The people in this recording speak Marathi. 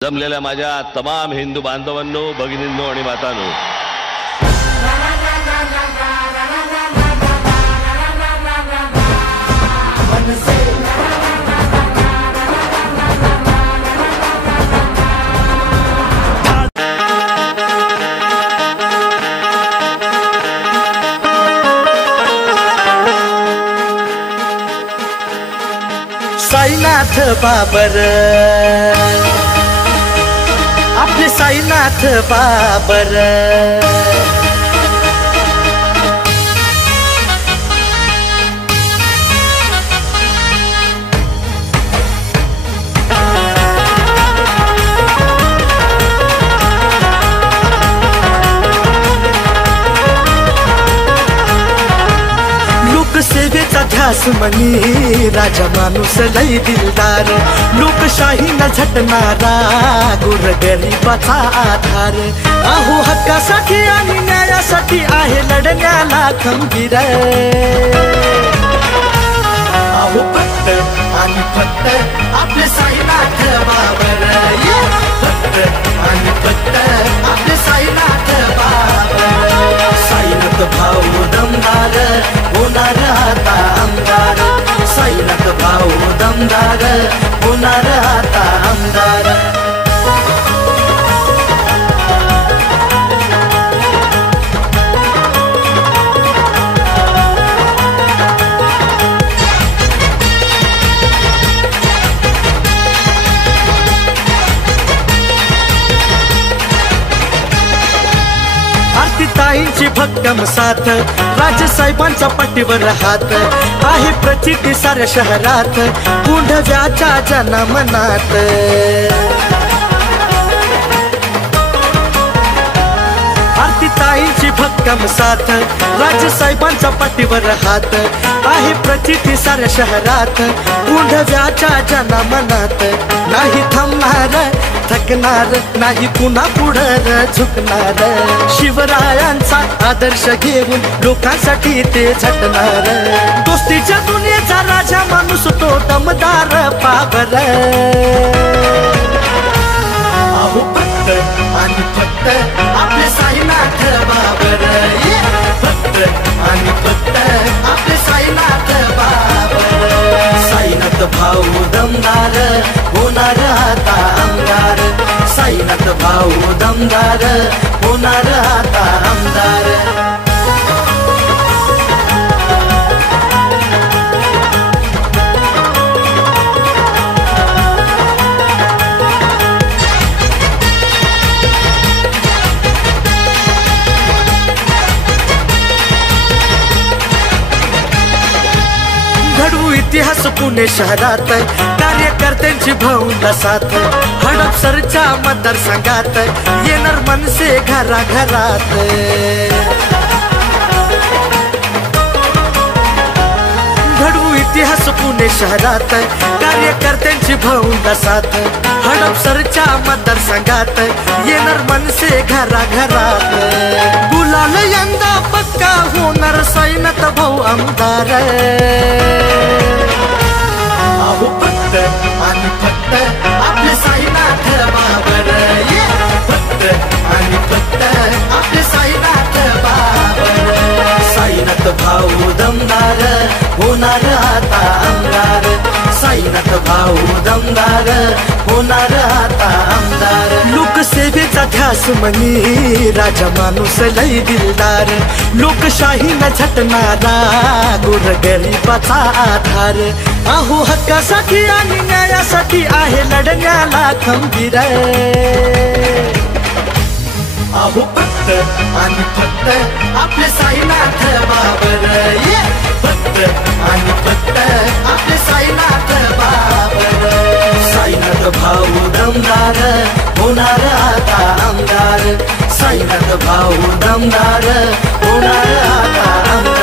जमलेल्या माझ्या तमाम हिंदू बांधवांनो, भगिनींनो आणि मातांनो, साईनाथ बाबर, आपले साईनाथ बाबर, लोकसेवेचा ध्यास मनी, राजा माणूस लई दिलदार, लोकशाही न झटणारा, गोरगरिबाचा आधार, अहो हक्कासाठी आणि न्यायासाठी आहे लढण्याला खंबीर, अहो फक्त आणि फक्त आपले साईनाथ बाबर, फक्त आणि फक्त आपले साईनाथ बाबर, साईनाथ भाऊ दमदार, होणार आता आमदार, साईनाथ भाऊ दमदार, होणार आता आमदार. ताईंची भक्कम साथ, राजसाहेबांचा पाठीवर हात, आहे प्रचिती साऱ्या शहरात, कुंढव्याच्या जनमनात. ताईंची भक्कम साथ, राजसाहेबांचा पाठीवर हात, आहे प्रचिती साऱ्या शहरात, कुंढव्याच्या जनमनात. नाही थांबणार, थकणार नाही, पुन्हा पुढं झुकणार, शिवरायांचा आदर्श घेऊन लोकांसाठी ते झटणार. दोस्तीच्या दुनियेचा राजा माणूस तो दमदार बाबर, अहो फक्त आणि फक्त आपले साईनाथ बाबर, फक्त आणि फक्त आपले साईनाथ बाबर, साईनाथ भाऊ दमदार, होणार आता आमदार, साईनाथ भाऊ दमदार, होणार आता आमदार. घडवू इतिहास पुणे शहरात, कार्यकर्त्यांची भाऊंना साथ, हडपसरच्या मतदारसंघात येणार मनसे घराघरात. घडवू इतिहास पुणे शहरात, कार्यकर्त्यांची भाऊंना साथ, हडपसरच्या मतदारसंघात येणार मनसे घराघरात. गुलाल यंदा पक्का होणार, साईनाथ भाऊ आमदार, अहो फक्त आणि फक्त आपले साईनाथ बाबर, फक्त आणि फक्त आपले साईनाथ बाबर, साईनाथ भाऊ दमदार, होणार आता आमदार, साईनाथ भाऊ दमदार, होणार आता आमदार. लोकसेवेचा ध्यास मनी, राजा माणूस लई दिलदार, लोकशाही न झटणारा, गोरगरिबाचा आधार, अहो हक्कासाठी आणि न्यायासाठी आहे लढण्याला खंबीर, अहो फक्त आणि फक्त आपले साईनाथ बाबर, फक्त आणि फक्त आपले साईनाथ बाबर, साईनाथ भाऊ दमदार, होणार आता आमदार, साईनाथ भाऊ दमदार, होणार आता आमदार.